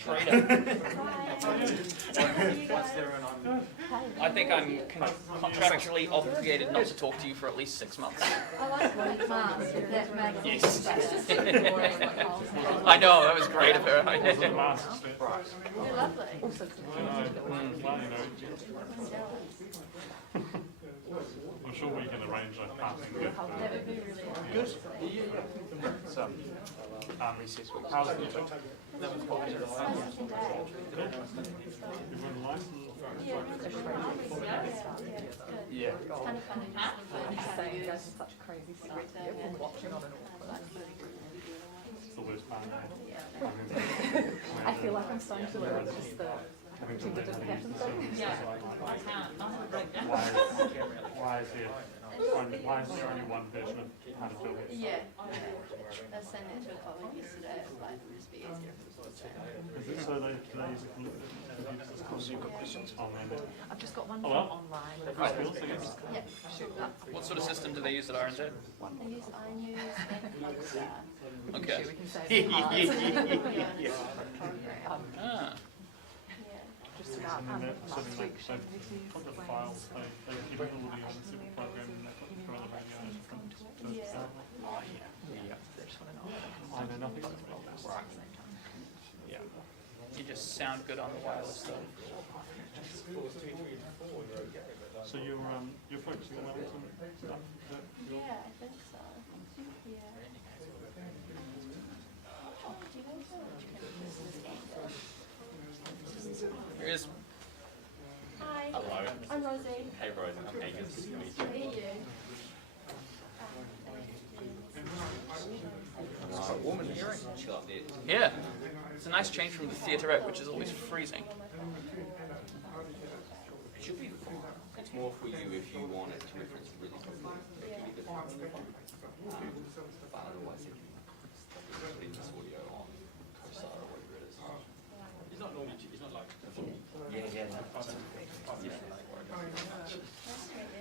Traitor. What's their own on? I think I'm contractually obligated not to talk to you for at least 6 months. I like wearing masks. That makes Yes. I I know, that was great of her. The masks fit. They're lovely. I'm sure we can arrange a passing gift. That would be really Good. So, how's the nice. You've got a license? Yeah. It's kind of funny. Saying does such crazy stuff. You're watching on an awkward. It's the worst part. I feel like I'm starting to learn just the pretend it didn't happen thing. Why is there only one version of how to build it? Yeah. I was saying that to a colleague yesterday. It was like, it would just be easier if it was Is it so they use a computer? Oh man. I've just got one Oh, from well. online. Yeah, shoot up. What sort of system do they use at RNZ? I use iNews and Clubstar. Okay. We can say some parts. Yeah. Ah. Just about And then so last then week. they put the files, they keep it all on the civil program and they put the radio to Yeah. Oh, yeah. I know nothing about that. Right. Yeah. You just sound good on the wireless though. So you're focusing on Wellington stuff? Yeah, I think so. Yeah. Oh, do you know how much business anger? Here is. Hi. Hello. I'm Rosie. Hey Rose, I'm Angus. Nice to meet Nice to meet you. you. Quite warm in here. Chill out there. Yeah. It's a nice change from the theaterette, which is always freezing. It should be fine. It's more for you if you want it to reference really quickly. It can be different. But otherwise, if you leave this audio on COSA or whatever it is. He's not normally, he's not like. Yeah.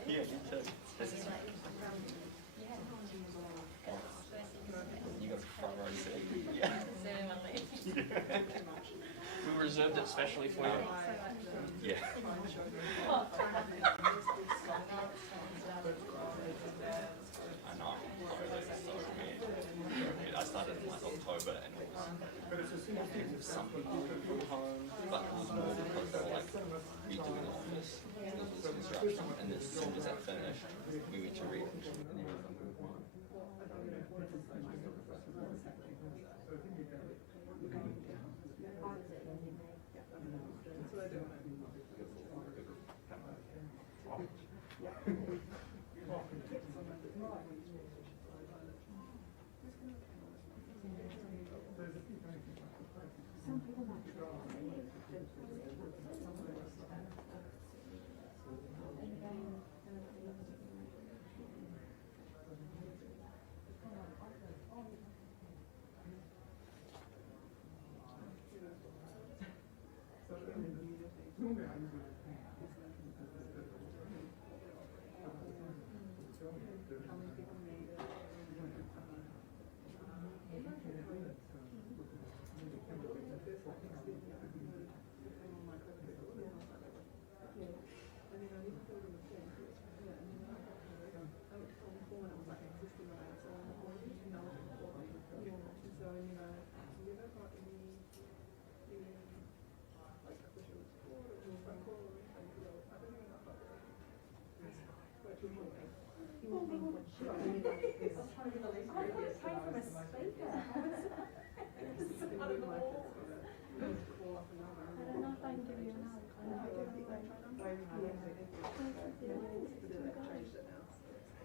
Yeah, you too. You got a front row seat. Yeah. We reserved it specially for you. Yeah. I know. It's so weird. I started in like October and it was some people from home, but it was more because they were like redoing the office. There was construction, and as soon as that finished, we went to read and everything moved on.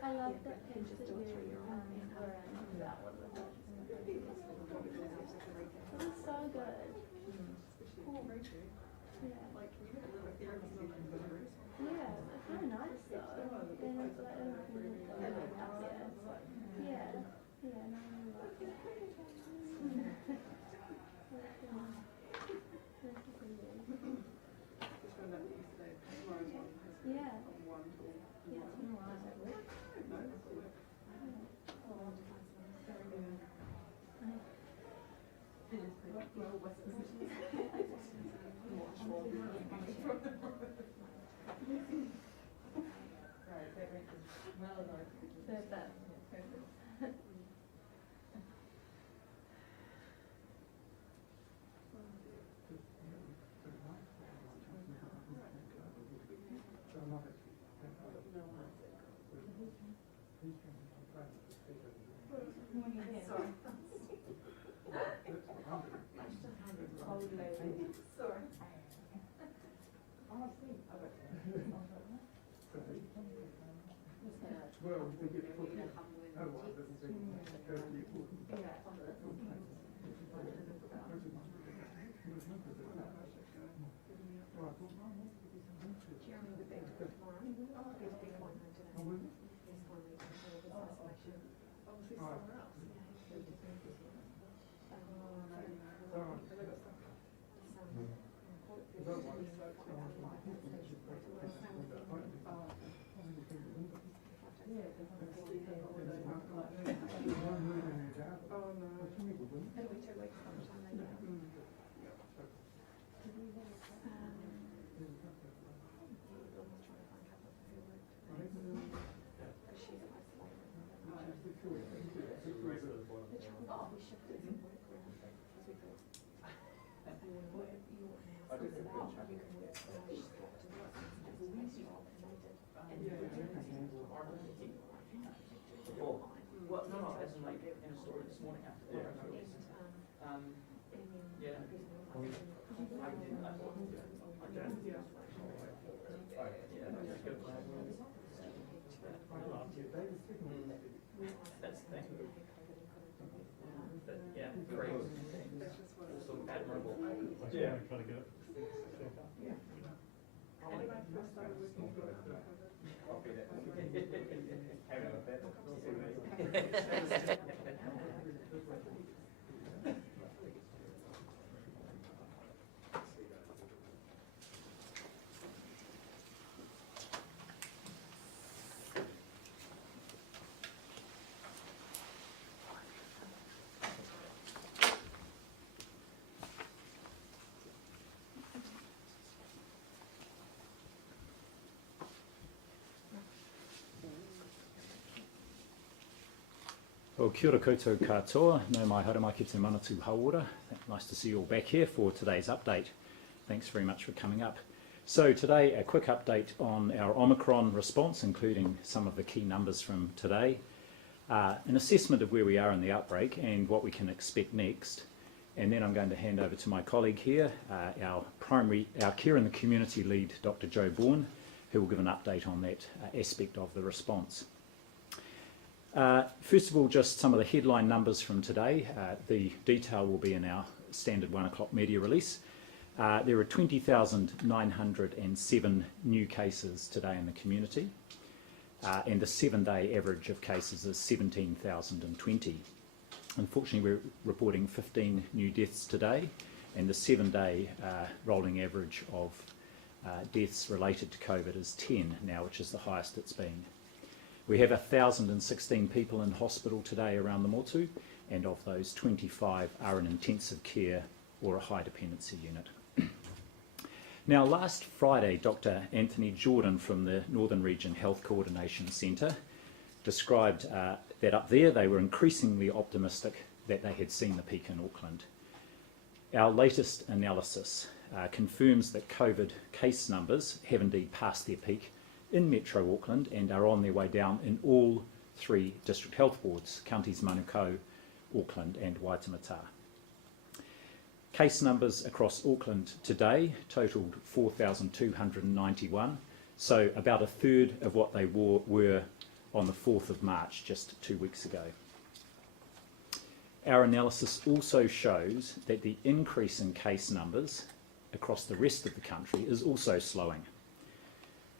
I love that page that you that one. It's so good. Cool. Yeah, it's really nice though. And it's like, yeah, no, I really like it. Yeah. Well, no, as in like in a story this morning after the yeah. I did. I thought. That's the thing. But yeah, great. Also admirable. Yeah. Try to get it. Well, kia ora koutou katoa, no mai haere mai ki te manatu hauora. Nice to see you all back here for today's update. Thanks very much for coming up. So today, a quick update on our Omicron response, including some of the key numbers from today, an assessment of where we are in the outbreak and what we can expect next. And then I'm going to hand over to my colleague here, our care in the community lead, Dr Joe Bourne, who will give an update on that aspect of the response. First of all, just some of the headline numbers from today. The detail will be in our standard 1 o'clock media release. There are 20,907 new cases today in the community, and the 7-day average of cases is 17,020. Unfortunately, we're reporting 15 new deaths today, and the 7-day rolling average of deaths related to COVID is 10 now, which is the highest it's been. We have 1,016 people in hospital today around the Motu, and of those 25 are in intensive care or a high dependency unit. Now, last Friday, Dr Anthony Jordan from the Northern Region Health Coordination Centre described that up there they were increasingly optimistic that they had seen the peak in Auckland. Our latest analysis confirms that COVID case numbers have indeed passed their peak in Metro Auckland and are on their way down in all 3 district health boards, counties Manukau, Auckland and Waitemata. Case numbers across Auckland today totaled 4,291, so about a third of what they were on the 4th of March, just 2 weeks ago. Our analysis also shows that the increase in case numbers across the rest of the country is also slowing.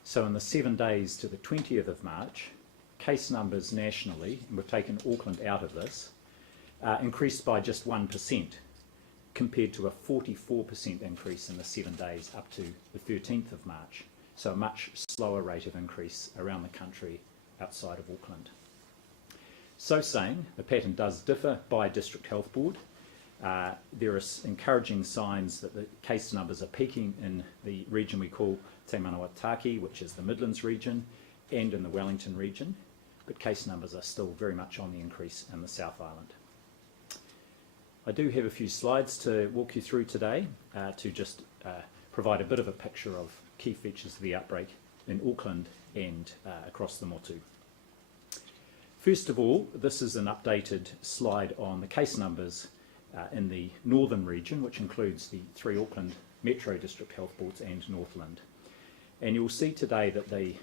So in the 7 days to the 20th of March, case numbers nationally, and we've taken Auckland out of this, increased by just 1%, compared to a 44% increase in the 7 days up to the 13th of March. So a much slower rate of increase around the country outside of Auckland. So saying, the pattern does differ by district health board. There are encouraging signs that the case numbers are peaking in the region we call Te Manawataki, which is the Midlands region, and in the Wellington region, but case numbers are still very much on the increase in the South Island. I do have a few slides to walk you through today to just provide a bit of a picture of key features of the outbreak in Auckland and across the Motu. First of all, this is an updated slide on the case numbers in the northern region, which includes the 3 Auckland Metro District Health Boards and Northland. And you'll see today that the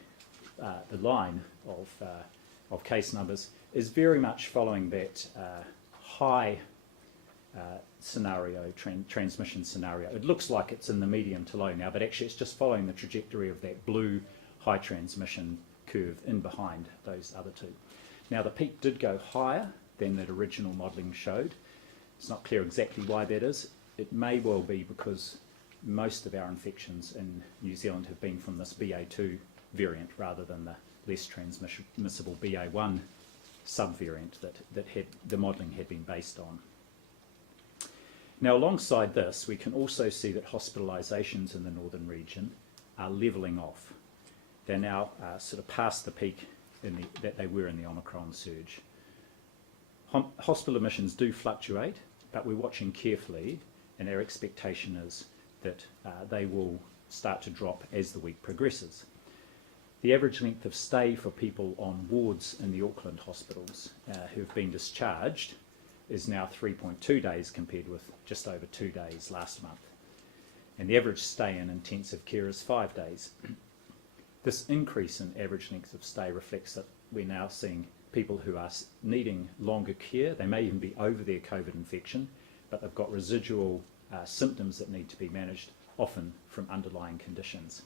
line of case numbers is very much following that high scenario, transmission scenario. It looks like it's in the medium to low now, but actually it's just following the trajectory of that blue high transmission curve in behind those other two. Now the peak did go higher than that original modelling showed. It's not clear exactly why that is. It may well be because most of our infections in New Zealand have been from this BA2 variant rather than the less transmissible BA1 subvariant that the modelling had been based on. Now alongside this, we can also see that hospitalisations in the northern region are levelling off. They're now sort of past the peak that they were in the Omicron surge. Hospital admissions do fluctuate, but we're watching carefully, and our expectation is that they will start to drop as the week progresses. The average length of stay for people on wards in the Auckland hospitals who have been discharged is now 3.2 days compared with just over 2 days last month. And the average stay in intensive care is 5 days. This increase in average length of stay reflects that we're now seeing people who are needing longer care. They may even be over their COVID infection, but they've got residual symptoms that need to be managed, often from underlying conditions.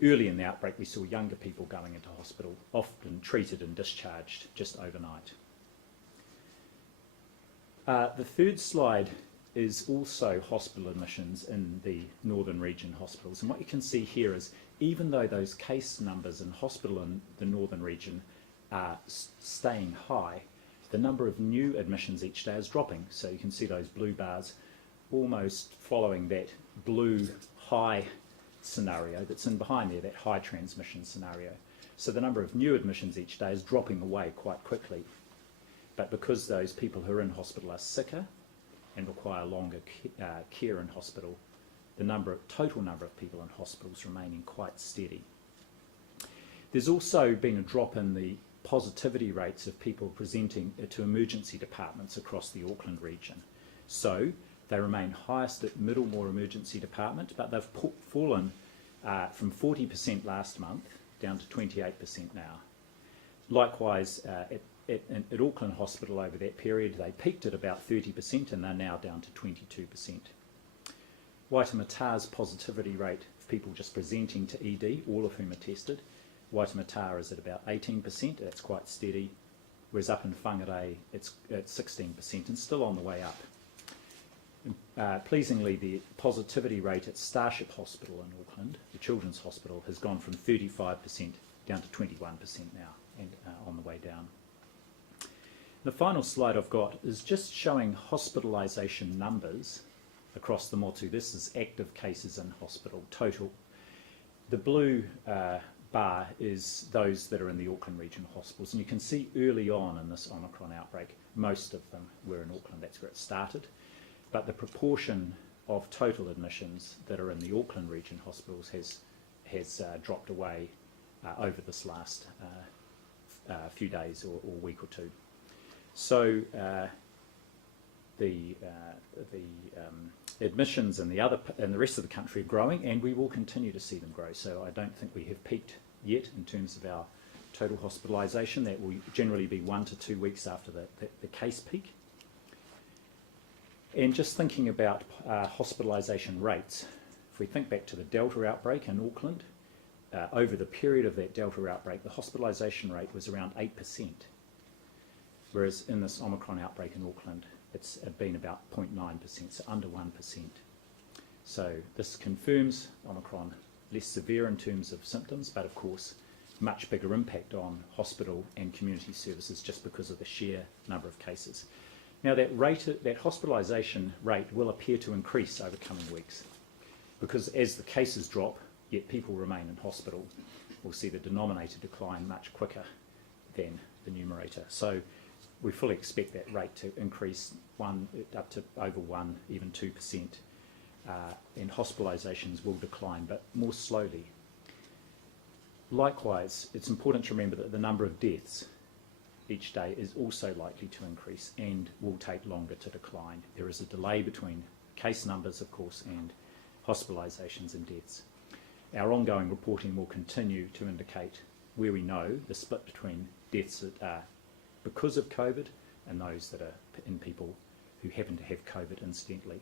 Early in the outbreak, we saw younger people going into hospital, often treated and discharged just overnight. The third slide is also hospital admissions in the northern region hospitals. And what you can see here is even though those case numbers in hospital in the northern region are staying high, the number of new admissions each day is dropping. So you can see those blue bars almost following that blue high scenario that's in behind there, that high transmission scenario. So the number of new admissions each day is dropping away quite quickly. But because those people who are in hospital are sicker and require longer care in hospital, the total number of people in hospitals remaining quite steady. There's also been a drop in the positivity rates of people presenting to emergency departments across the Auckland region. So they remain highest at Middlemore Emergency Department, but they've fallen from 40% last month down to 28% now. Likewise, at Auckland Hospital over that period, they peaked at about 30% and they're now down to 22%. Waitemata's positivity rate of people just presenting to ED, all of whom are tested, Waitemata is at about 18%, that's quite steady, whereas up in Whangarei it's at 16% and still on the way up. Pleasingly, the positivity rate at Starship Hospital in Auckland, the Children's Hospital, has gone from 35% down to 21% now and on the way down. The final slide I've got is just showing hospitalisation numbers across the motu. This is active cases in hospital, total. The blue bar is those that are in the Auckland region hospitals, and you can see early on in this Omicron outbreak, most of them were in Auckland, that's where it started. But the proportion of total admissions that are in the Auckland region hospitals has dropped away over this last few days or week or two. So the admissions in the rest of the country are growing, and we will continue to see them grow. So I don't think we have peaked yet in terms of our total hospitalisation. That will generally be 1 to 2 weeks after the case peak. And just thinking about hospitalisation rates, if we think back to the Delta outbreak in Auckland, over the period of that Delta outbreak, the hospitalisation rate was around 8%, whereas in this Omicron outbreak in Auckland, it's been about 0.9%, so under 1%. So this confirms Omicron less severe in terms of symptoms, but of course much bigger impact on hospital and community services just because of the sheer number of cases. Now that hospitalisation rate will appear to increase over coming weeks, because as the cases drop, yet people remain in hospital, we'll see the denominator decline much quicker than the numerator. So we fully expect that rate to increase up to over 1, even 2%, and hospitalisations will decline, but more slowly. Likewise, it's important to remember that the number of deaths each day is also likely to increase and will take longer to decline. There is a delay between case numbers, of course, and hospitalisations and deaths. Our ongoing reporting will continue to indicate where we know the split between deaths that are because of COVID and those that are in people who happen to have COVID incidentally.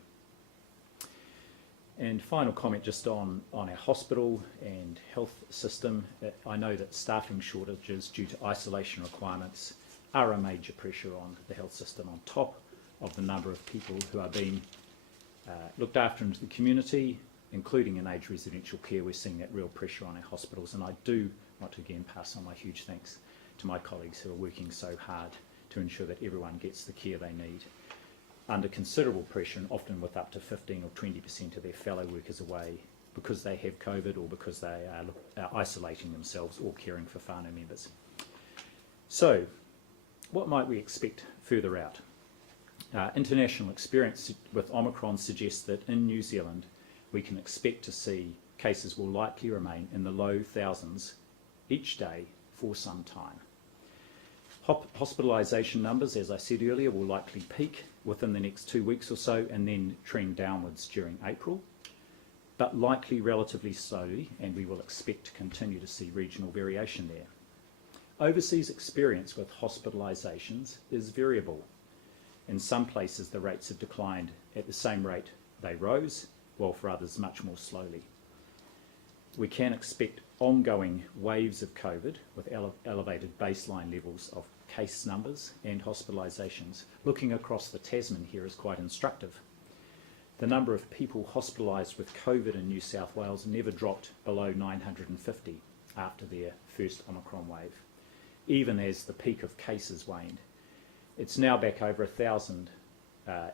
And final comment just on our hospital and health system. I know that staffing shortages due to isolation requirements are a major pressure on the health system, on top of the number of people who are being looked after into the community, including in aged residential care. We're seeing that real pressure on our hospitals, and I do want to again pass on my huge thanks to my colleagues who are working so hard to ensure that everyone gets the care they need, under considerable pressure and often with up to 15 or 20% of their fellow workers away because they have COVID or because they are isolating themselves or caring for whānau members. So, what might we expect further out? International experience with Omicron suggests that in New Zealand we can expect to see cases will likely remain in the low thousands each day for some time. Hospitalisation numbers, as I said earlier, will likely peak within the next 2 weeks or so and then trend downwards during April, but likely relatively slowly, and we will expect to continue to see regional variation there. Overseas experience with hospitalisations is variable. In some places the rates have declined at the same rate they rose, while for others much more slowly. We can expect ongoing waves of COVID with elevated baseline levels of case numbers and hospitalisations. Looking across the Tasman here is quite instructive. The number of people hospitalised with COVID in New South Wales never dropped below 950 after their first Omicron wave, even as the peak of cases waned. It's now back over 1,000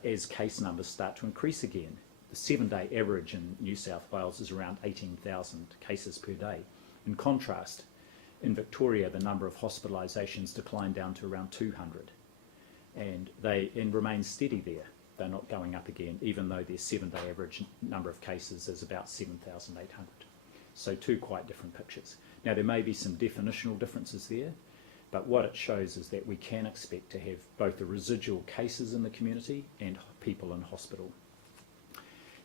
as case numbers start to increase again. The 7-day average in New South Wales is around 18,000 cases per day. In contrast, in Victoria, the number of hospitalisations declined down to around 200, and they remain steady there. They're not going up again, even though their 7-day average number of cases is about 7,800. So two quite different pictures. Now, there may be some definitional differences there, but what it shows is that we can expect to have both the residual cases in the community and people in hospital.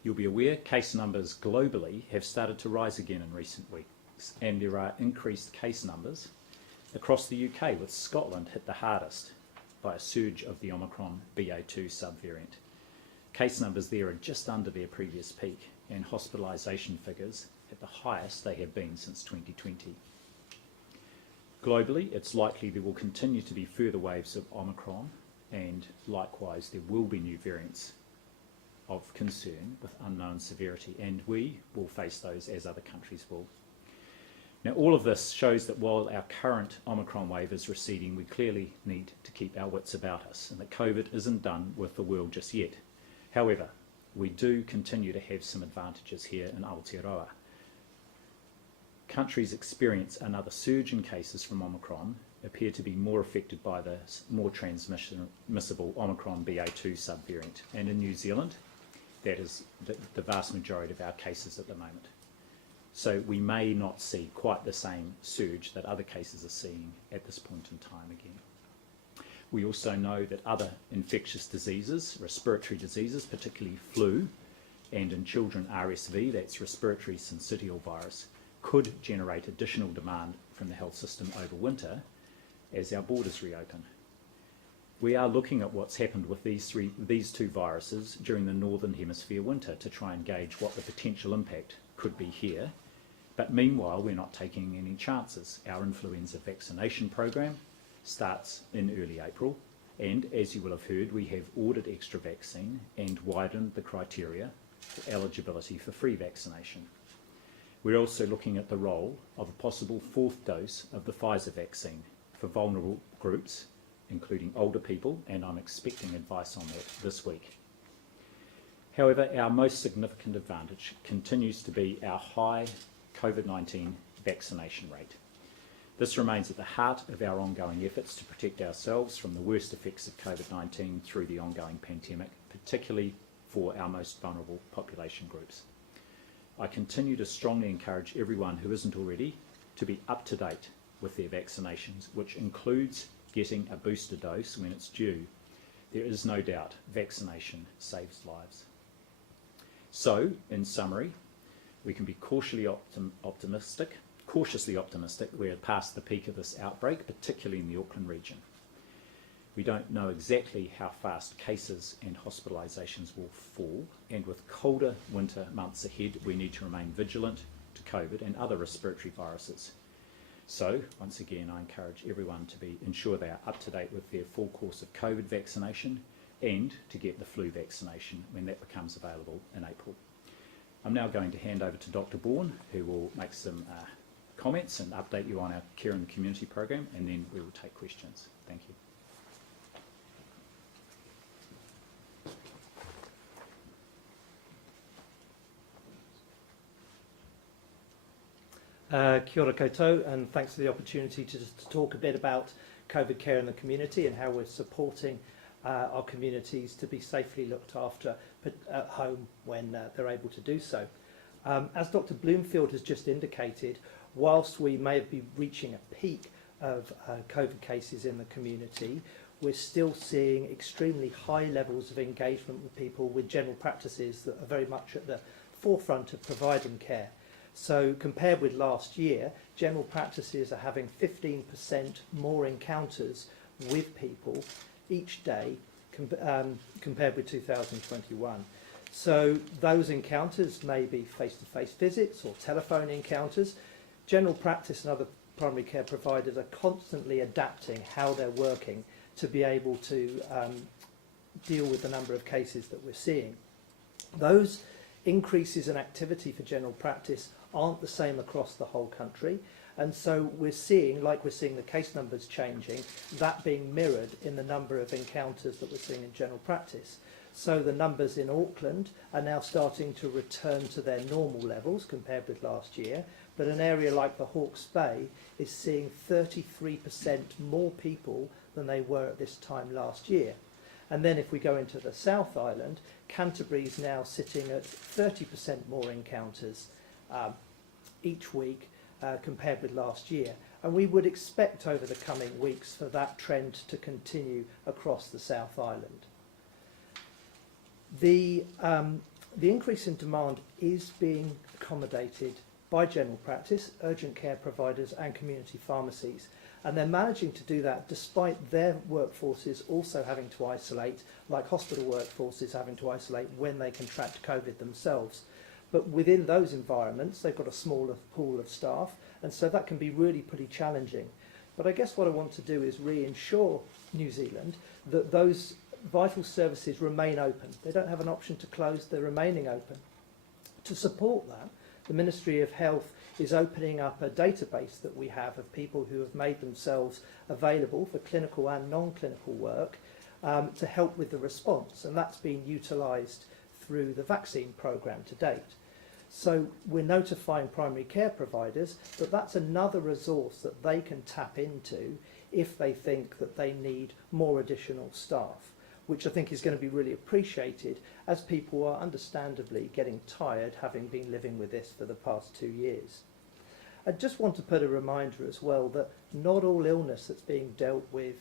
You'll be aware case numbers globally have started to rise again in recent weeks, and there are increased case numbers across the UK, with Scotland hit the hardest by a surge of the Omicron BA2 subvariant. Case numbers there are just under their previous peak, and hospitalisation figures at the highest they have been since 2020. Globally, it's likely there will continue to be further waves of Omicron, and likewise there will be new variants of concern with unknown severity, and we will face those as other countries will. Now, all of this shows that while our current Omicron wave is receding, we clearly need to keep our wits about us, and that COVID isn't done with the world just yet. However, we do continue to have some advantages here in Aotearoa. Countries experience another surge in cases from Omicron appear to be more affected by the more transmissible Omicron BA2 subvariant, and in New Zealand, that is the vast majority of our cases at the moment. So we may not see quite the same surge that other cases are seeing at this point in time again. We also know that other infectious diseases, respiratory diseases, particularly flu, and in children RSV, that's respiratory syncytial virus, could generate additional demand from the health system over winter as our borders reopen. We are looking at what's happened with these two viruses during the Northern Hemisphere winter to try and gauge what the potential impact could be here. But meanwhile, we're not taking any chances. Our influenza vaccination program starts in early April, and as you will have heard, we have ordered extra vaccine and widened the criteria for eligibility for free vaccination. We're also looking at the role of a possible 4th dose of the Pfizer vaccine for vulnerable groups, including older people, and I'm expecting advice on that this week. However, our most significant advantage continues to be our high COVID-19 vaccination rate. This remains at the heart of our ongoing efforts to protect ourselves from the worst effects of COVID-19 through the ongoing pandemic, particularly for our most vulnerable population groups. I continue to strongly encourage everyone who isn't already to be up to date with their vaccinations, which includes getting a booster dose when it's due. There is no doubt vaccination saves lives. So, in summary, we can be cautiously optimistic we're past the peak of this outbreak, particularly in the Auckland region. We don't know exactly how fast cases and hospitalisations will fall, and with colder winter months ahead, we need to remain vigilant to COVID and other respiratory viruses. So, once again, I encourage everyone to ensure they are up to date with their full course of COVID vaccination and to get the flu vaccination when that becomes available in April. I'm now going to hand over to Dr Bourne, who will make some comments and update you on our Care in the Community program, and then we will take questions. Thank you. Kia ora koutou, and thanks for the opportunity to talk a bit about COVID care in the community and how we're supporting our communities to be safely looked after at home when they're able to do so. As Dr Bloomfield has just indicated, whilst we may be reaching a peak of COVID cases in the community, we're still seeing extremely high levels of engagement with people with general practices that are very much at the forefront of providing care. So compared with last year, general practices are having 15% more encounters with people each day compared with 2021. So those encounters may be face-to-face visits or telephone encounters. General practice and other primary care providers are constantly adapting how they're working to be able to deal with the number of cases that we're seeing. Those increases in activity for general practice aren't the same across the whole country, and so we're seeing the case numbers changing, that being mirrored in the number of encounters that we're seeing in general practice. So the numbers in Auckland are now starting to return to their normal levels compared with last year, but an area like the Hawke's Bay is seeing 33% more people than they were at this time last year. And then if we go into the South Island, Canterbury is now sitting at 30% more encounters each week compared with last year. And we would expect over the coming weeks for that trend to continue across the South Island. The increase in demand is being accommodated by general practice, urgent care providers and community pharmacies. And they're managing to do that despite their workforces also having to isolate, like hospital workforces having to isolate when they contract COVID themselves. But within those environments, they've got a smaller pool of staff, and so that can be really pretty challenging. But I guess what I want to do is reassure New Zealand that those vital services remain open. They don't have an option to close, they're remaining open. To support that, the Ministry of Health is opening up a database that we have of people who have made themselves available for clinical and non-clinical work to help with the response, and that's been utilised through the vaccine programme to date. So we're notifying primary care providers that that's another resource that they can tap into if they think that they need more additional staff, which I think is going to be really appreciated as people are understandably getting tired having been living with this for the past 2 years. I just want to put a reminder as well that not all illness that's being dealt with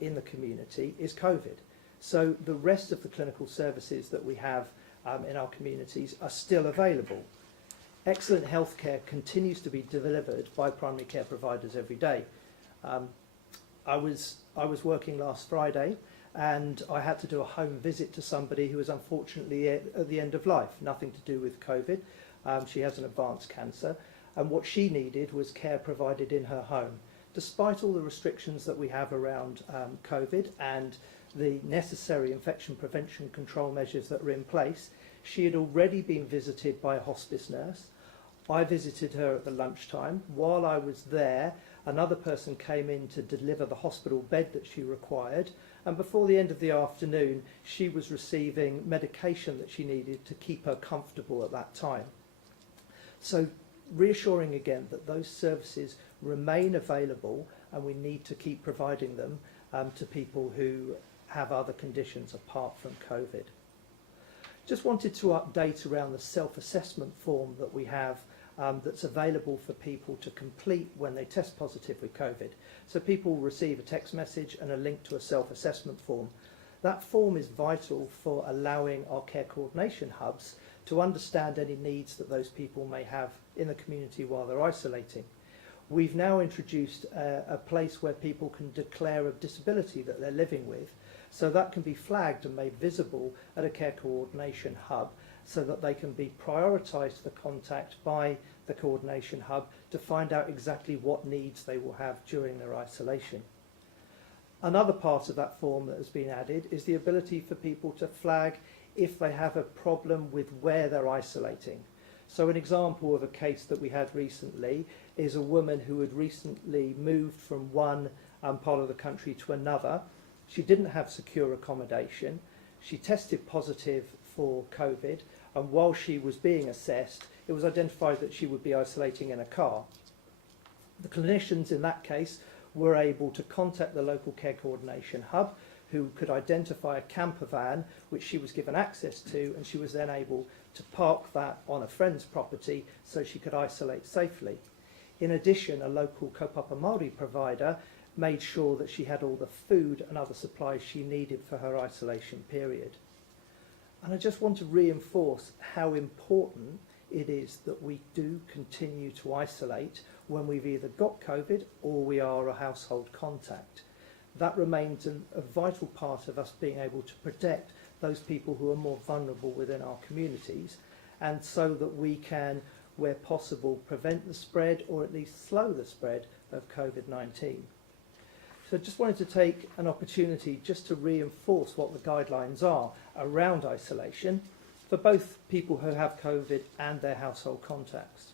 in the community is COVID. So the rest of the clinical services that we have in our communities are still available. Excellent healthcare continues to be delivered by primary care providers every day. I was working last Friday and I had to do a home visit to somebody who was unfortunately at the end of life, nothing to do with COVID. She has an advanced cancer, and what she needed was care provided in her home. Despite all the restrictions that we have around COVID and the necessary infection prevention control measures that are in place, she had already been visited by a hospice nurse. I visited her at the lunchtime. While I was there, another person came in to deliver the hospital bed that she required, and before the end of the afternoon she was receiving medication that she needed to keep her comfortable at that time. So reassuring again that those services remain available and we need to keep providing them to people who have other conditions apart from COVID. Just wanted to update around the self-assessment form that we have that's available for people to complete when they test positive with COVID. So people will receive a text message and a link to a self-assessment form. That form is vital for allowing our care coordination hubs to understand any needs that those people may have in the community while they're isolating. We've now introduced a place where people can declare a disability that they're living with, so that can be flagged and made visible at a care coordination hub, so that they can be prioritised for contact by the coordination hub to find out exactly what needs they will have during their isolation. Another part of that form that has been added is the ability for people to flag if they have a problem with where they're isolating. So an example of a case that we had recently is a woman who had recently moved from one part of the country to another. She didn't have secure accommodation. She tested positive for COVID, and while she was being assessed, it was identified that she would be isolating in a car. The clinicians in that case were able to contact the local care coordination hub, who could identify a camper van which she was given access to, and she was then able to park that on a friend's property so she could isolate safely. In addition, a local kaupapa Māori provider made sure that she had all the food and other supplies she needed for her isolation period. And I just want to reinforce how important it is that we do continue to isolate when we've either got COVID or we are a household contact. That remains a vital part of us being able to protect those people who are more vulnerable within our communities, and so that we can, where possible, prevent the spread or at least slow the spread of COVID-19. So I just wanted to take an opportunity just to reinforce what the guidelines are around isolation for both people who have COVID and their household contacts.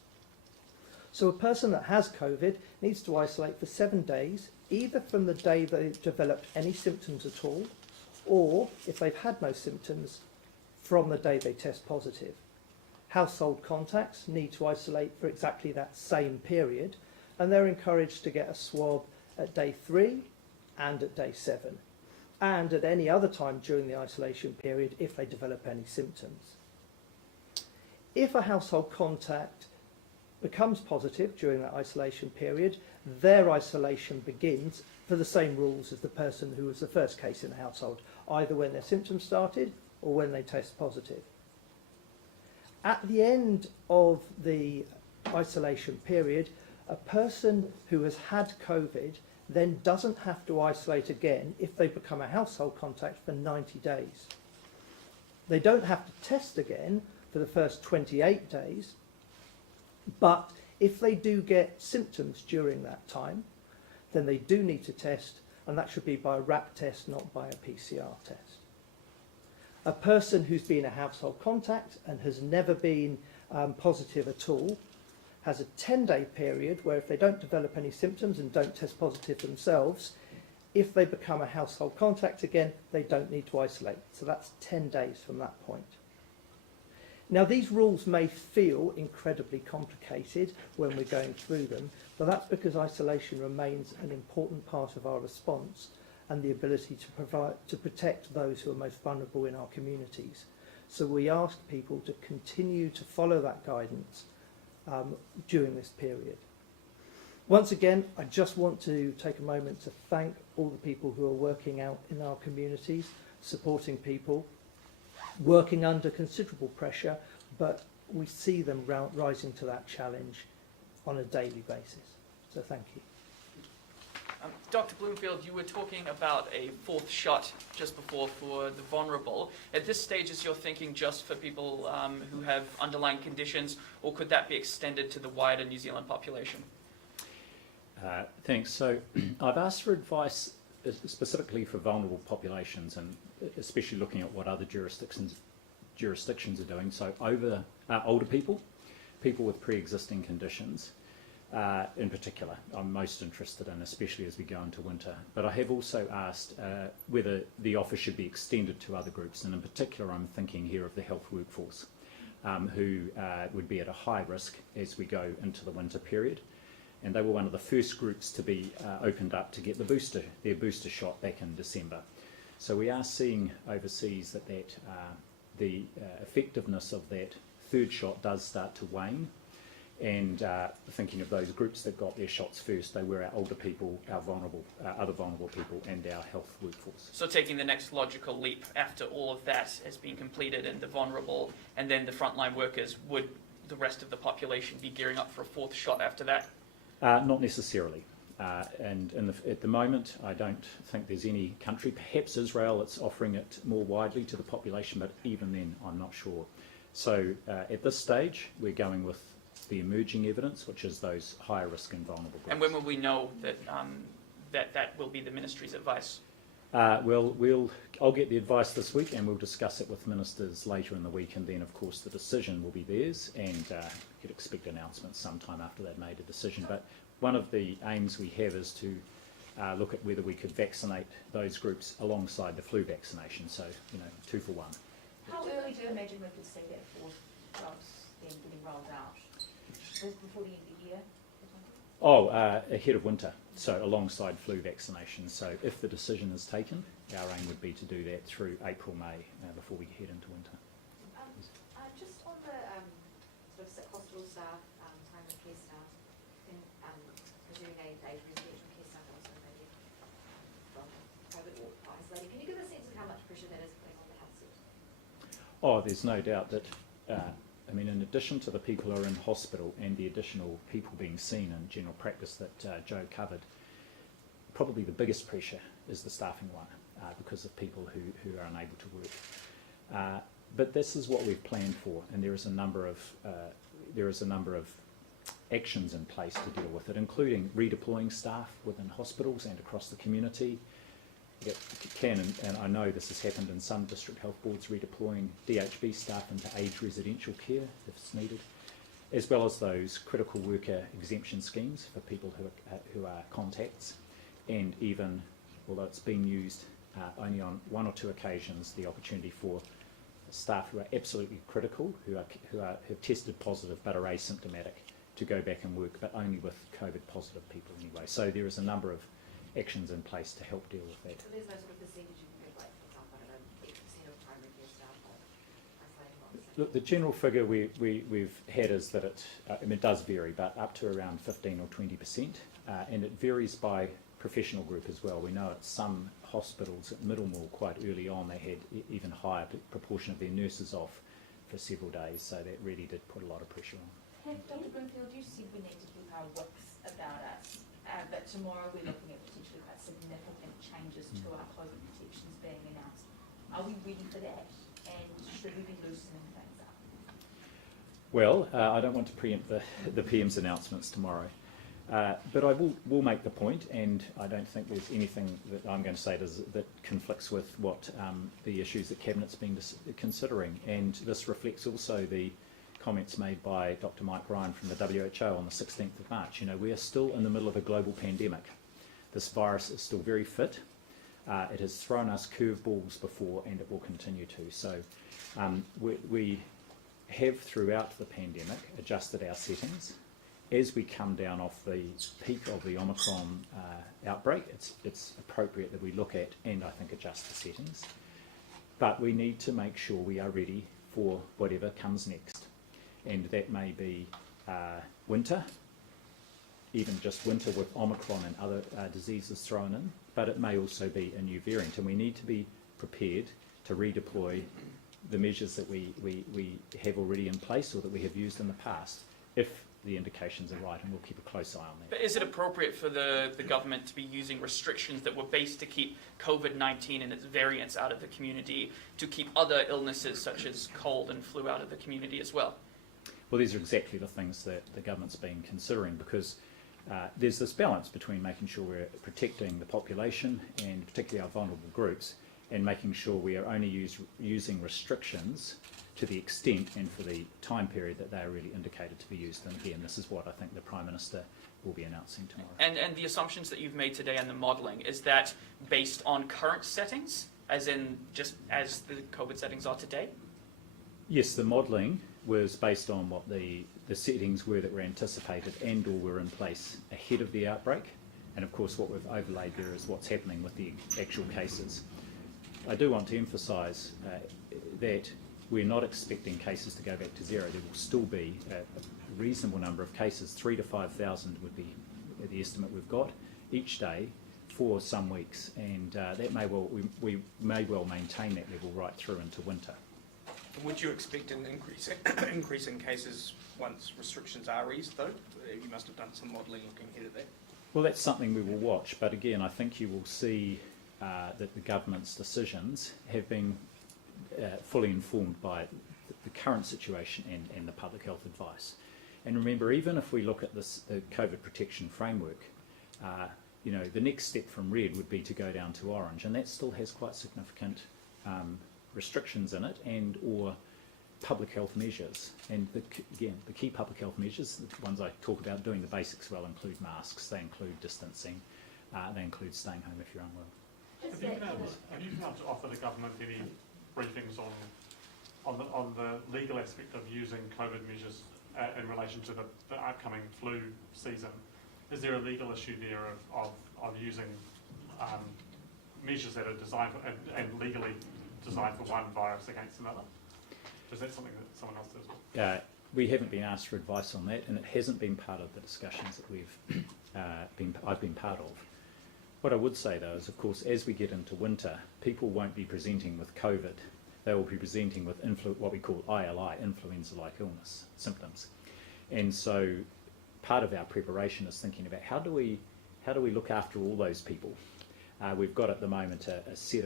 So a person that has COVID needs to isolate for 7 days, either from the day they've developed any symptoms at all, or if they've had no symptoms, from the day they test positive. Household contacts need to isolate for exactly that same period, and they're encouraged to get a swab at day 3 and at day 7, and at any other time during the isolation period if they develop any symptoms. If a household contact becomes positive during that isolation period, their isolation begins for the same rules as the person who was the first case in the household, either when their symptoms started or when they test positive. At the end of the isolation period, a person who has had COVID then doesn't have to isolate again if they become a household contact for 90 days. They don't have to test again for the first 28 days, but if they do get symptoms during that time, then they do need to test, and that should be by a RAT test, not by a PCR test. A person who's been a household contact and has never been positive at all has a 10-day period where if they don't develop any symptoms and don't test positive themselves, if they become a household contact again, they don't need to isolate. So that's 10 days from that point. Now, these rules may feel incredibly complicated when we're going through them, but that's because isolation remains an important part of our response and the ability to protect those who are most vulnerable in our communities. So we ask people to continue to follow that guidance during this period. Once again, I just want to take a moment to thank all the people who are working out in our communities, supporting people, working under considerable pressure, but we see them rising to that challenge on a daily basis. So thank you. Dr. Bloomfield, you were talking about a 4th shot just before for the vulnerable. At this stage, is your thinking just for people who have underlying conditions, or could that be extended to the wider New Zealand population? Thanks. So I've asked for advice specifically for vulnerable populations, and especially looking at what other jurisdictions are doing. So older people, people with pre-existing conditions, in particular, I'm most interested in, especially as we go into winter. But I have also asked whether the offer should be extended to other groups, and in particular I'm thinking here of the health workforce, who would be at a high risk as we go into the winter period. And they were one of the first groups to be opened up to get their booster shot back in December. So we are seeing overseas that the effectiveness of that 3rd shot does start to wane, And thinking of those groups that got their shots first, they were our older people, our vulnerable, other vulnerable people, and our health workforce. So taking the next logical leap after all of that has been completed and the vulnerable and then the frontline workers, would the rest of the population be gearing up for a fourth shot after that? Not necessarily. And at the moment, I don't think there's any country, perhaps Israel, that's offering it more widely to the population, but even then, I'm not sure. So at this stage, we're going with the emerging evidence, which is those higher risk and vulnerable groups. And when will we know that that will be the ministry's advice? I'll get the advice this week, and we'll discuss it with ministers later in the week, and then, of course, the decision will be theirs, and you could expect announcements sometime after they've made a decision. But one of the aims we have is to look at whether we could vaccinate those groups alongside the flu vaccination, so, 2 for 1. How early do you imagine we could see that for drugs then getting rolled out? Before the end of the year? Ahead of winter, so alongside flu vaccination. So if the decision is taken, our aim would be to do that through April, May, before we head into winter. Just on the sort of sick hospital staff, primary care staff, and presuming age residential care staff, also maybe from COVID or isolating, can you give a sense of how much pressure that is putting on the health sector? There's no doubt that, in addition to the people who are in hospital and the additional people being seen in general practice that Joe covered, probably the biggest pressure is the staffing one, because of people who are unable to work. But this is what we've planned for, and there is a number of actions in place to deal with it, including redeploying staff within hospitals and across the community. It can, and I know this has happened in some district health boards, redeploying DHB staff into aged residential care if it's needed, as well as those critical worker exemption schemes for people who are contacts, and even, although it's been used only on 1 or 2 occasions, the opportunity for staff who are absolutely critical, who have tested positive but are asymptomatic, to go back and work, but only with COVID positive people anyway. So there is a number of actions in place to help deal with that. So there's no sort of percentage you can give, like, for example, I don't know, 8% of primary care staff are isolating on the Look, the general figure we've had is that it does vary, but up to around 15 or 20%, and it varies by professional group as well. We know at some hospitals at Middlemore quite early on they had even higher proportion of their nurses off for several days, so that really did put a lot of pressure on. Dr. Bloomfield, you said we need to keep our wits about us, but tomorrow we're looking at potentially quite significant changes to our COVID protections being announced. Are we ready for that? And should we be loosening things up? Well, I don't want to preempt the PM's announcements tomorrow, but I will make the point, and I don't think there's anything that I'm going to say that conflicts with what the issues that Cabinet's been considering, and this reflects also the comments made by Dr. Mike Ryan from the WHO on the 16th of March. We are still in the middle of a global pandemic. This virus is still very fit. It has thrown us curveballs before, and it will continue to. So we have, throughout the pandemic, adjusted our settings. As we come down off the peak of the Omicron outbreak, it's appropriate that we look at and, I think, adjust the settings. But we need to make sure we are ready for whatever comes next. And that may be winter, even just winter with Omicron and other diseases thrown in, but it may also be a new variant, and we need to be prepared to redeploy the measures that we have already in place or that we have used in the past, if the indications are right, and we'll keep a close eye on that. But is it appropriate for the government to be using restrictions that were based to keep COVID-19 and its variants out of the community, to keep other illnesses such as cold and flu out of the community as well? Well, these are exactly the things that the government's been considering, because there's this balance between making sure we're protecting the population and particularly our vulnerable groups, and making sure we are only using restrictions to the extent and for the time period that they are really indicated to be used. And again, this is what I think the Prime Minister will be announcing tomorrow. And the assumptions that you've made today and the modelling, is that based on current settings, as in just as the COVID settings are today? Yes, the modelling was based on what the settings were that were anticipated and or were in place ahead of the outbreak. And of course what we've overlaid there is what's happening with the actual cases. I do want to emphasise that we're not expecting cases to go back to zero. There will still be reasonable number of cases. 3,000 to 5,000 would be the estimate we've got each day for some weeks, and that may well we may well maintain that level right through into winter. Would you expect an increase in cases once restrictions are eased, though? You must have done some modelling looking ahead at that. Well, that's something we will watch, but again, I think you will see that the government's decisions have been fully informed by the current situation and the public health advice. And remember, even if we look at the COVID protection framework, you know, the next step from red would be to go down to orange, and that still has quite significant restrictions in it and or public health measures. And again, the key public health measures, the ones I talk about doing the basics well, include masks, they include distancing, they include staying home if you're unwell. Have you been able to offer the government any briefings on the legal aspect of using COVID measures in relation to the upcoming flu season? Is there a legal issue there of using measures that are designed for, and legally designed for one virus against another? Is that something that someone else does? We haven't been asked for advice on that, and it hasn't been part of the discussions that I've been part of. What I would say though is, of course, as we get into winter, people won't be presenting with COVID. They will be presenting with what we call ILI, influenza-like illness symptoms. And so part of our preparation is thinking about how do we look after all those people. We've got at the moment a set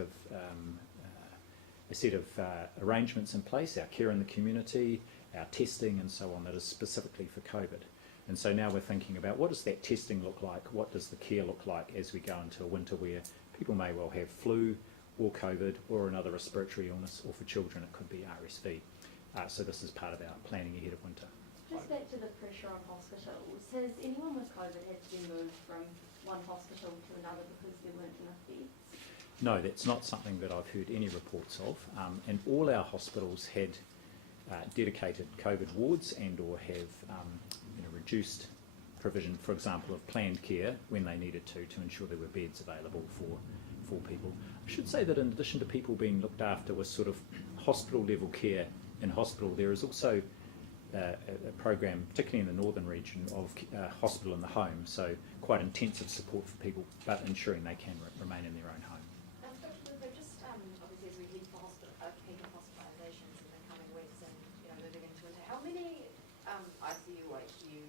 of arrangements in place, our care in the community, our testing and so on, that is specifically for COVID. And so now we're thinking about what does that testing look like, what does the care look like as we go into a winter where people may well have flu or COVID or another respiratory illness, or for children it could be RSV. So this is part of our planning ahead of winter. Just back to the pressure on hospitals, has anyone with COVID had to be moved from one hospital to another because there weren't enough beds? No, that's not something that I've heard any reports of, and all our hospitals had dedicated COVID wards and or have reduced provision, for example, of planned care when they needed to ensure there were beds available for people. I should say that in addition to people being looked after with sort of hospital level care in hospital, there is also a program, particularly in the northern region, of hospital in the home, so quite intensive support for people, but ensuring they can remain in their own home. Dr. Bourne, just obviously as we head for peak of hospitalisations in the coming weeks and moving into winter, how many ICU or HDU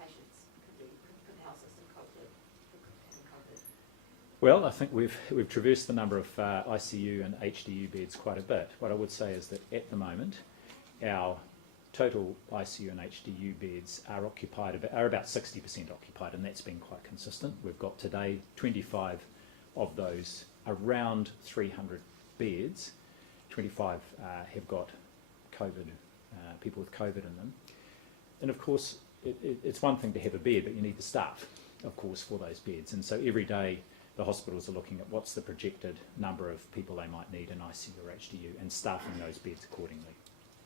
patients could the health system cope with COVID? Well, I think we've traversed the number of ICU and HDU beds quite a bit. What I would say is that at the moment, our total ICU and HDU beds are about 60% occupied, and that's been quite consistent. We've got today 25 of those, around 300 beds. 25 have got COVID, people with COVID in them. And of course, it's one thing to have a bed, but you need the staff, of course, for those beds. And so every day the hospitals are looking at what's the projected number of people they might need in ICU or HDU and staffing those beds accordingly.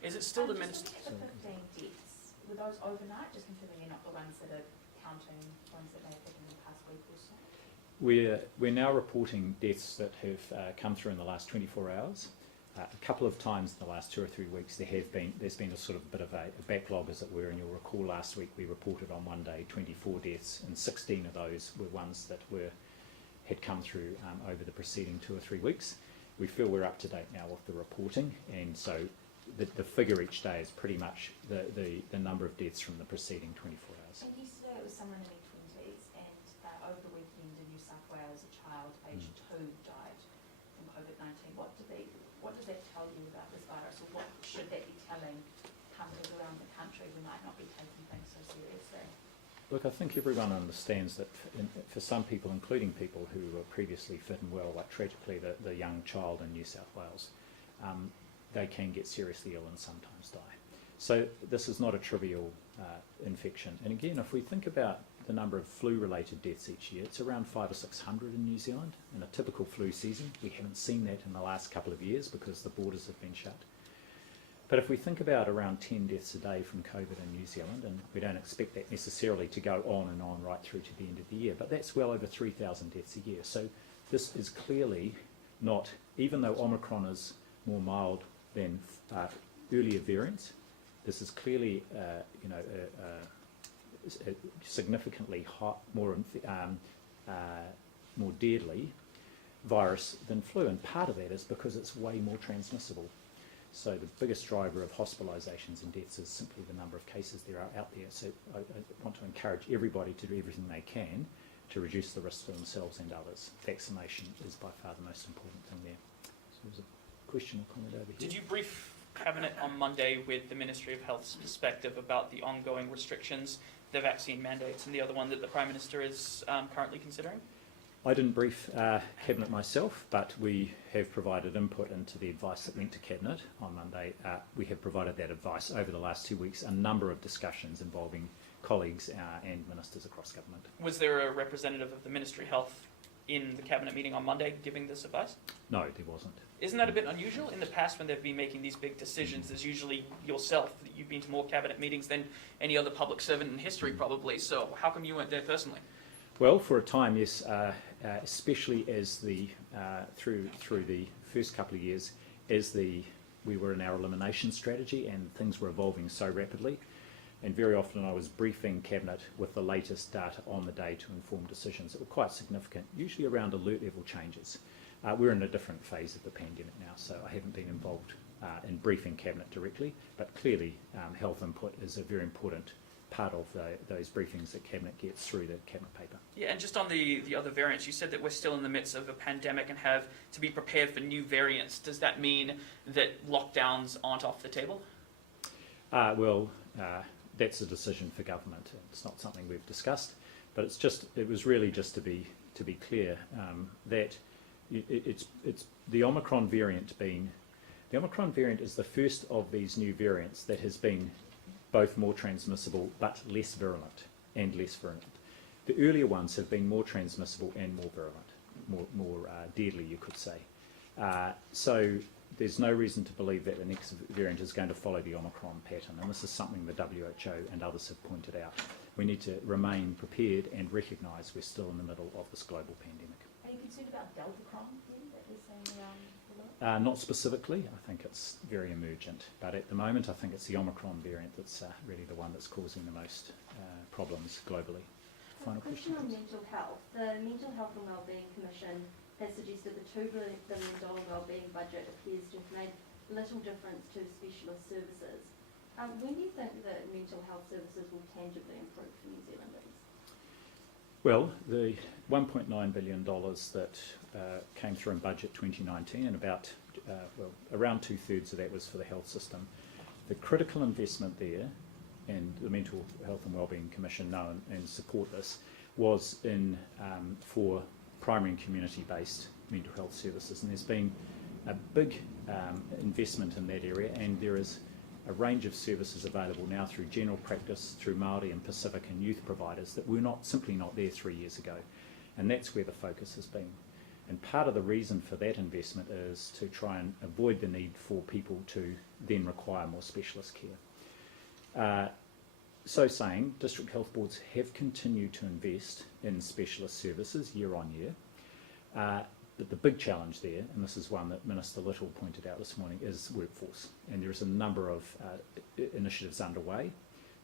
Is it still the Just minister? looking at the 15 deaths, were those overnight, just confirming they're not the ones that are counting ones that may have happened in the past week or so? We're now reporting deaths that have come through in the last 24 hours. A couple of times in the last 2 or 3 weeks there's been a sort of bit of a backlog, as it were, and you'll recall last week we reported on one day 24 deaths, and 16 of those were ones that had come through over the preceding 2 or 3 weeks. We feel we're up to date now with the reporting, and so the figure each day is pretty much the number of deaths from the preceding 24 hours. And yesterday it was someone in their 20s, and over the weekend in New South Wales, a child aged 2 died from COVID-19. What does that tell you about this virus, or what should that be telling companies around the country who might not be taking things so seriously? Look, I think everyone understands that for some people, including people who were previously fit and well, like tragically the young child in New South Wales, they can get seriously ill and sometimes die. So this is not a trivial infection. And again, if we think about the number of flu-related deaths each year, it's around 500 or 600 in New Zealand in a typical flu season. We haven't seen that in the last couple of years because the borders have been shut. But if we think about around 10 deaths a day from COVID in New Zealand, and we don't expect that necessarily to go on and on right through to the end of the year, but that's well over 3,000 deaths a year. So this is clearly not, even though Omicron is more mild than earlier variants, This is clearly, a significantly more deadly virus than flu, and part of that is because it's way more transmissible. So the biggest driver of hospitalisations and deaths is simply the number of cases there are out there. So I want to encourage everybody to do everything they can to reduce the risk for themselves and others. Vaccination is by far the most important thing there. So there's a question or comment over here. Did you brief Cabinet on Monday with the Ministry of Health's perspective about the ongoing restrictions, the vaccine mandates, and the other one that the Prime Minister is currently considering? I didn't brief Cabinet myself, but we have provided input into the advice that went to Cabinet on Monday. We have provided that advice over the last 2 weeks, a number of discussions involving colleagues and ministers across government. Was there a representative of the Ministry of Health in the Cabinet meeting on Monday giving this advice? No, there wasn't. Isn't that a bit unusual? In the past, when they've been making these big decisions, there's usually yourself. You've been to more Cabinet meetings than any other public servant in history, probably. So how come you weren't there personally? Well, for a time, yes, especially as the through the first couple of years, as we were in our elimination strategy and things were evolving so rapidly, and very often I was briefing Cabinet with the latest data on the day to inform decisions that were quite significant, usually around alert level changes. We're in a different phase of the pandemic now, so I haven't been involved in briefing Cabinet directly, but clearly health input is a very important part of those briefings that Cabinet gets through the Cabinet paper. Yeah, and just on the other variants, you said that we're still in the midst of a pandemic and have to be prepared for new variants. Does that mean that lockdowns aren't off the table? That's a decision for government. It's not something we've discussed, but it was really just to be clear that it's the Omicron variant being. The Omicron variant is the first of these new variants that has been both more transmissible but less virulent and less virulent. The earlier ones have been more transmissible and more virulent, more deadly, you could say. So there's no reason to believe that the next variant is going to follow the Omicron pattern, and this is something the WHO and others have pointed out. We need to remain prepared and recognise we're still in the middle of this global pandemic. Are you concerned about Deltacron that we're seeing around the world? Not specifically. I think it's very emergent, but at the moment I think it's the Omicron variant that's really the one that's causing the most problems globally. Final question. On mental health. The Mental Health and Wellbeing Commission has suggested the $2 billion wellbeing budget appears to have made little difference to specialist services. When do you think that mental health services will tangibly improve for New Zealanders? Well, the $1.9 billion that came through in budget 2019, and around 2/3 of that was for the health system. The critical investment there, and the Mental Health and Wellbeing Commission know and support this, was in for primary and community-based mental health services, and there's been a big investment in that area, and there is a range of services available now through general practice, through Māori and Pacific and youth providers that were simply not there 3 years ago, and that's where the focus has been. And part of the reason for that investment is to try and avoid the need for people to then require more specialist care. So saying, district health boards have continued to invest in specialist services year on year. But the big challenge there, and this is one that Minister Little pointed out this morning, is workforce. And there is a number of initiatives underway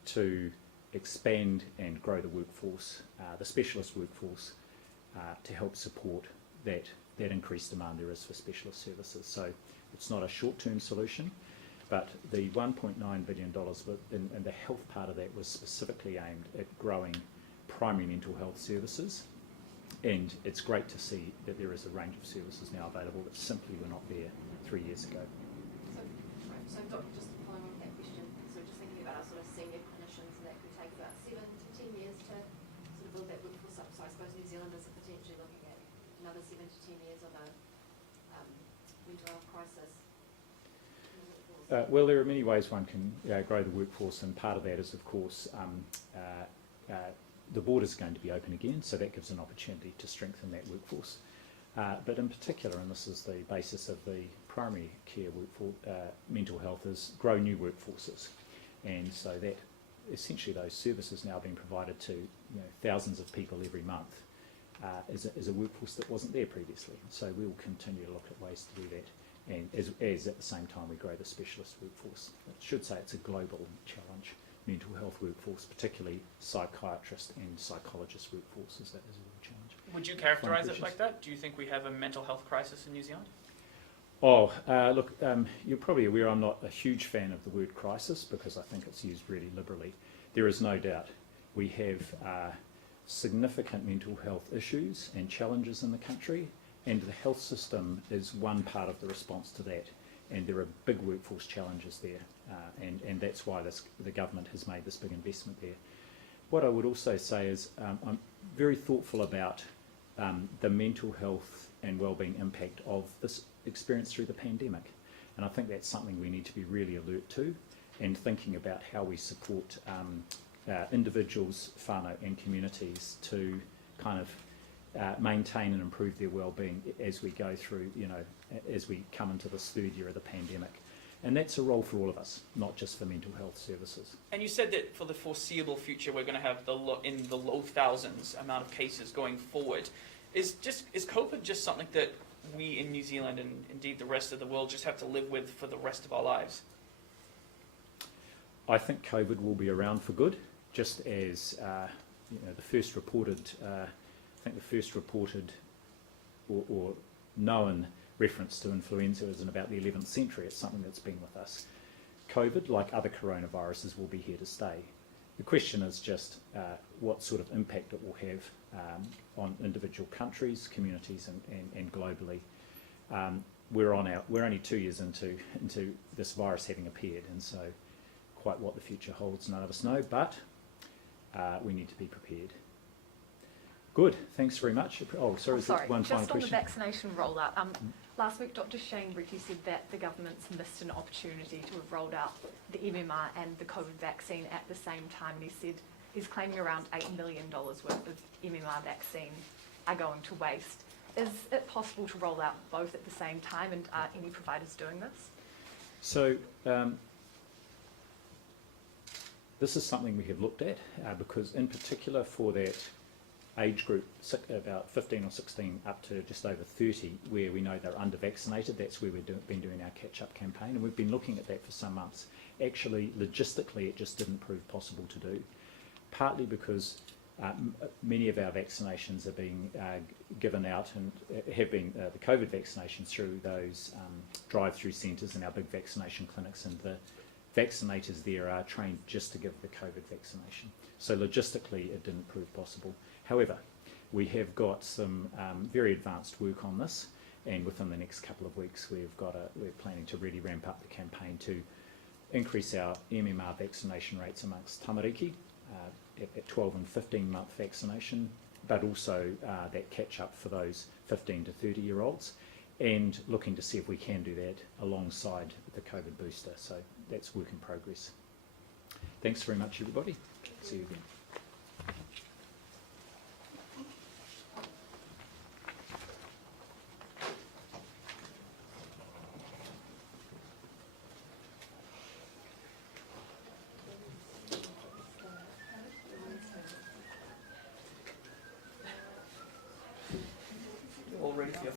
to expand and grow the workforce, the specialist workforce, to help support that increased demand there is for specialist services. So it's not a short-term solution, but the $1.9 billion and the health part of that was specifically aimed at growing primary mental health services. And it's great to see that there is a range of services now available that simply were not there 3 years ago. So Doctor, just following on that question, so just thinking about our sort of senior clinicians, and that could take about 7 to 10 years to sort of build that workforce up. So I suppose New Zealanders are potentially looking at another 7 to 10 years of a mental health crisis. Well, there are many ways one can grow the workforce, and part of that is, of course, the border's going to be open again, so that gives an opportunity to strengthen that workforce. But in particular, and this is the basis of the primary care workforce, mental health, is grow new workforces. And so that essentially those services now being provided to thousands of people every month is a workforce that wasn't there previously. So we will continue to look at ways to do that and as at the same time we grow the specialist workforce. I should say it's a global challenge, mental health workforce, particularly psychiatrist and psychologist workforce is a real challenge. Would you characterise it like that? Do you think we have a mental health crisis in New Zealand? Look, you're probably aware I'm not a huge fan of the word crisis because I think it's used really liberally. There is no doubt we have significant mental health issues and challenges in the country, and the health system is one part of the response to that, and there are big workforce challenges there, and that's why the government has made this big investment there. What I would also say is I'm very thoughtful about the mental health and wellbeing impact of this experience through the pandemic, and I think that's something we need to be really alert to, and thinking about how we support individuals, whānau and communities to kind of maintain and improve their well-being as we go through, as we come into this third year of the pandemic. And that's a role for all of us, not just for mental health services. And you said that for the foreseeable future we're going to have in the low thousands amount of cases going forward. Is COVID just something that we in New Zealand and indeed the rest of the world just have to live with for the rest of our lives? I think COVID will be around for good, just as the first reported, or known reference to influenza was in about the 11th century. It's something that's been with us. COVID, like other coronaviruses, will be here to stay. The question is just what sort of impact it will have on individual countries, communities, and globally. We're only 2 years into this virus having appeared, and so quite what the future holds, none of us know, but we need to be prepared. Good, thanks very much. Oh, sorry, one final just on the question. vaccination rollout. Last week, Dr Shane Ritchie said that the government's missed an opportunity to have rolled out the MMR and the COVID vaccine at the same time, and he said he's claiming around $8 million worth of MMR vaccine are going to waste. Is it possible to roll out both at the same time, and are any providers doing this? So this is something we have looked at because in particular for that age group, about 15 or 16 up to just over 30, where we know they're under-vaccinated, that's where we've been doing our catch-up campaign, and we've been looking at that for some months. Actually, logistically, it just didn't prove possible to do, partly because many of our vaccinations are being given out and have been the COVID vaccinations through those drive-through centres and our big vaccination clinics, and the vaccinators there are trained just to give the COVID vaccination. So logistically, it didn't prove possible. However, we have got some very advanced work on this, and within the next couple of weeks, we're planning to really ramp up the campaign to increase our MMR vaccination rates amongst tamariki at 12 and 15-month vaccination, but also that catch-up for those 15 to 30-year-olds, and looking to see if we can do that alongside the COVID booster. So that's work in progress. Thanks very much, everybody. See you again. All ready for your